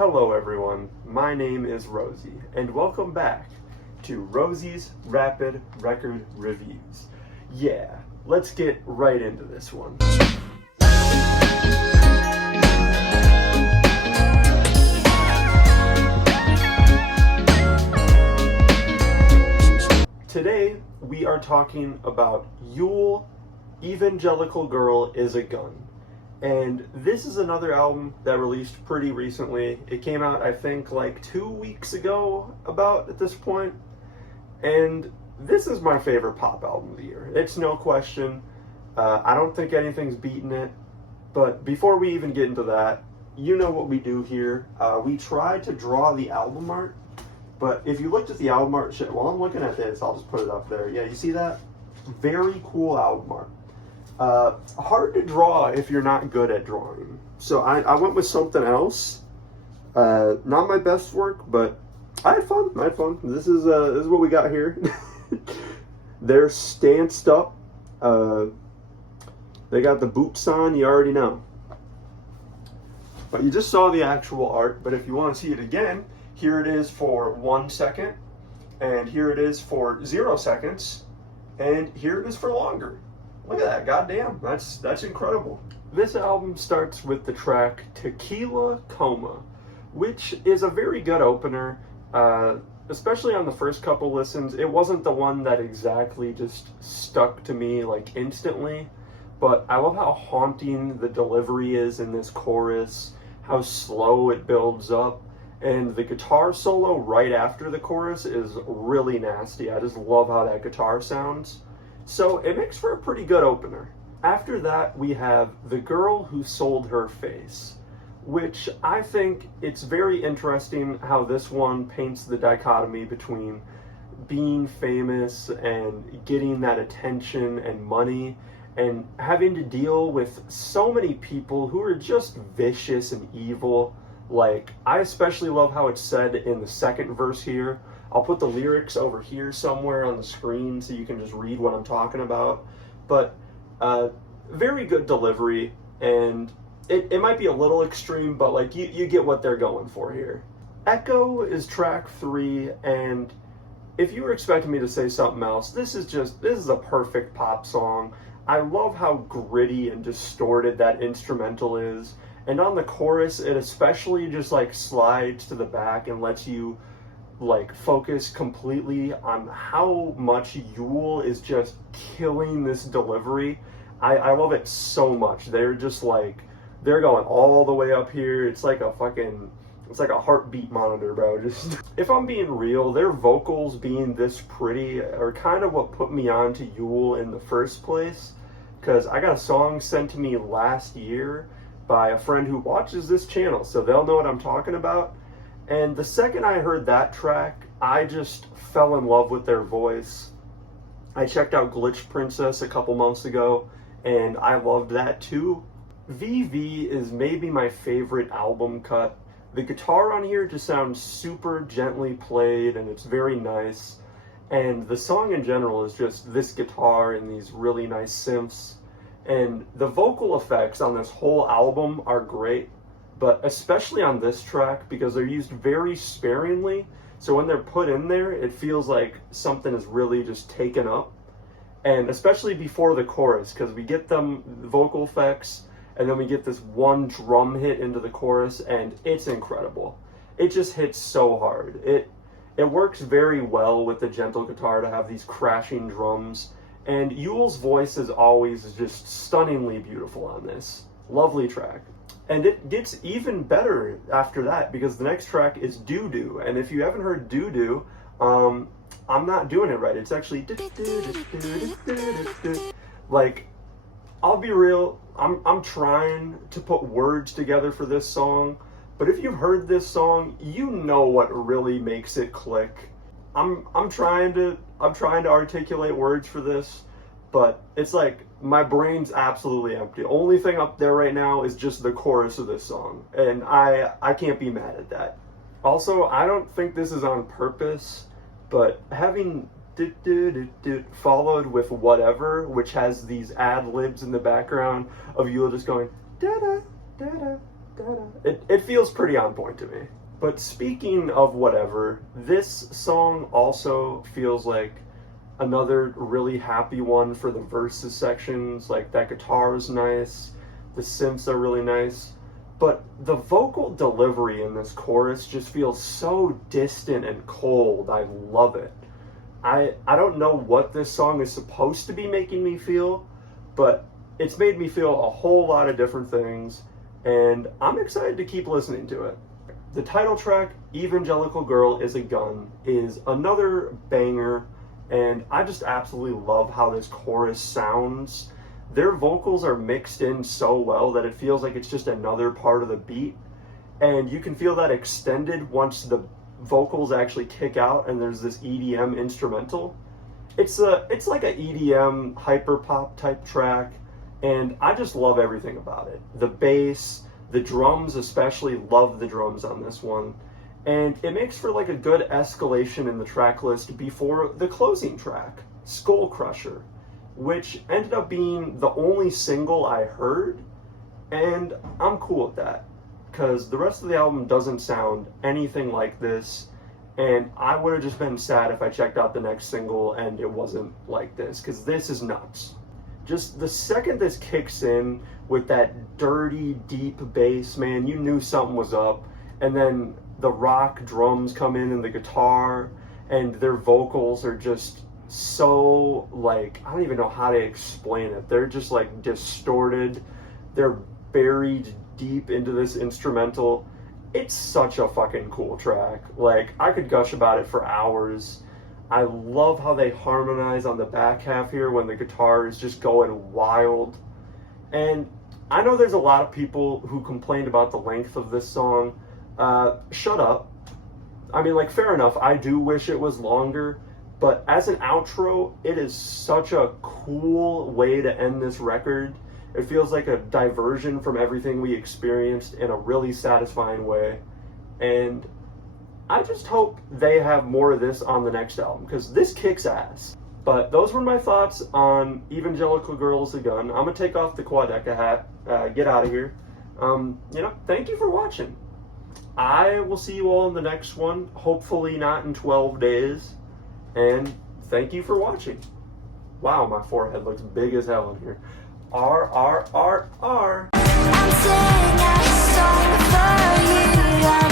Hello everyone, my name is Rosie, and welcome back to Rosie's Rapid Record Reviews. Yeah, let's get right into this one. Today, we are talking about Yeule, Evangelical Girl is a Gun. And this is another album that released pretty recently. It came out, I think, like 2 weeks ago, about at this point. And this is my favorite pop album of the year. It's no question. I don't think anything's beaten it. But before we even get into that, you know what we do here. We try to draw the album art. But if you looked at the album art, while I'm looking at this, I'll just put it up there. Yeah, you see that? Very cool album art. Hard to draw if you're not good at drawing. So I went with something else. Not my best work, but I had fun. This is what we got here. They're stanced up. They got the boots on, you already know. But you just saw the actual art, but if you want to see it again, here it is for 1 second, and here it is for 0 seconds, and here it is for longer. Look at that, goddamn, that's incredible. This album starts with the track Tequila Coma, which is a very good opener, especially on the first couple listens. It wasn't the one that exactly just stuck to me like instantly, but I love how haunting the delivery is in this chorus, how slow it builds up, and the guitar solo right after the chorus is really nasty. I just love how that guitar sounds. So it makes for a pretty good opener. After that, we have The Girl Who Sold Her Face, which I think it's very interesting how this one paints the dichotomy between being famous and getting that attention and money and having to deal with so many people who are just vicious and evil. Like, I especially love how it's said in the second verse here. I'll put the lyrics over here somewhere on the screen so you can just read what I'm talking about. But very good delivery, and it might be a little extreme, but like you get what they're going for here. Echo is track 3, and if you were expecting me to say something else, this is a perfect pop song. I love how gritty and distorted that instrumental is. And on the chorus, it especially just like slides to the back and lets you like focus completely on how much Yeule is just killing this delivery. I love it so much. They're just like, they're going all the way up here. It's like a heartbeat monitor, bro. Just if I'm being real, their vocals being this pretty are kind of what put me on to Yeule in the first place. Because I got a song sent to me last year by a friend who watches this channel, so they'll know what I'm talking about. And the second I heard that track, I just fell in love with their voice. I checked out Glitch Princess a couple months ago, and I loved that too. VV is maybe my favorite album cut. The guitar on here just sounds super gently played, and it's very nice. And the song in general is just this guitar and these really nice synths. And the vocal effects on this whole album are great, but especially on this track because they're used very sparingly. So when they're put in there, it feels like something is really just taken up. And especially before the chorus, because we get them vocal effects, and then we get this one drum hit into the chorus, and it's incredible. It just hits so hard. It works very well with the gentle guitar to have these crashing drums. And Yeule's voice is always just stunningly beautiful on this. Lovely track. And it gets even better after that because the next track is Doo Doo. And if you haven't heard Doo Doo, I'm not doing it right. It's actually like, I'll be real, I'm trying to put words together for this song, but if you've heard this song, you know what really makes it click. I'm trying to articulate words for this, but it's like my brain's absolutely empty. Only thing up there right now is just the chorus of this song, and I can't be mad at that. Also, I don't think this is on purpose, but having followed with Whatever, which has these ad libs in the background of Yeule just going da da da da It feels pretty on point to me. But speaking of whatever, this song also feels like another really happy one for the verses sections. Like, that guitar is nice, the synths are really nice, but the vocal delivery in this chorus just feels so distant and cold. I love it. I don't know what this song is supposed to be making me feel, but it's made me feel a whole lot of different things, and I'm excited to keep listening to it. The title track, Evangelical Girl is a Gun, is another banger, and I just absolutely love how this chorus sounds. Their vocals are mixed in so well that it feels like it's just another part of the beat, and you can feel that extended once the vocals actually kick out and there's this EDM instrumental. It's like a EDM hyperpop type track, and I just love everything about it. The bass, the drums especially, love the drums on this one. And it makes for like a good escalation in the track list before the closing track, Skull Crusher, which ended up being the only single I heard, and I'm cool with that, because the rest of the album doesn't sound anything like this, and I would have just been sad if I checked out the next single and it wasn't like this, because this is nuts. Just the second this kicks in with that dirty, deep bass, man, you knew something was up. And then the rock drums come in and the guitar, and their vocals are just so, like, I don't even know how to explain it. They're just like distorted. They're buried deep into this instrumental. It's such a fucking cool track. Like, I could gush about it for hours. I love how they harmonize on the back half here when the guitar is just going wild. And I know there's a lot of people who complained about the length of this song. Shut up. I mean, like, fair enough. I do wish it was longer, but as an outro, it is such a cool way to end this record. It feels like a diversion from everything we experienced in a really satisfying way. And I just hope they have more of this on the next album, because this kicks ass. But those were my thoughts on Evangelical Girl is a Gun. I'm going to take off the Quadeca hat, get out of here. Thank you for watching. I will see you all in the next one, hopefully not in 12 days. And thank you for watching. Wow, my forehead looks big as hell in here. RRRR. I'm singing a song for you.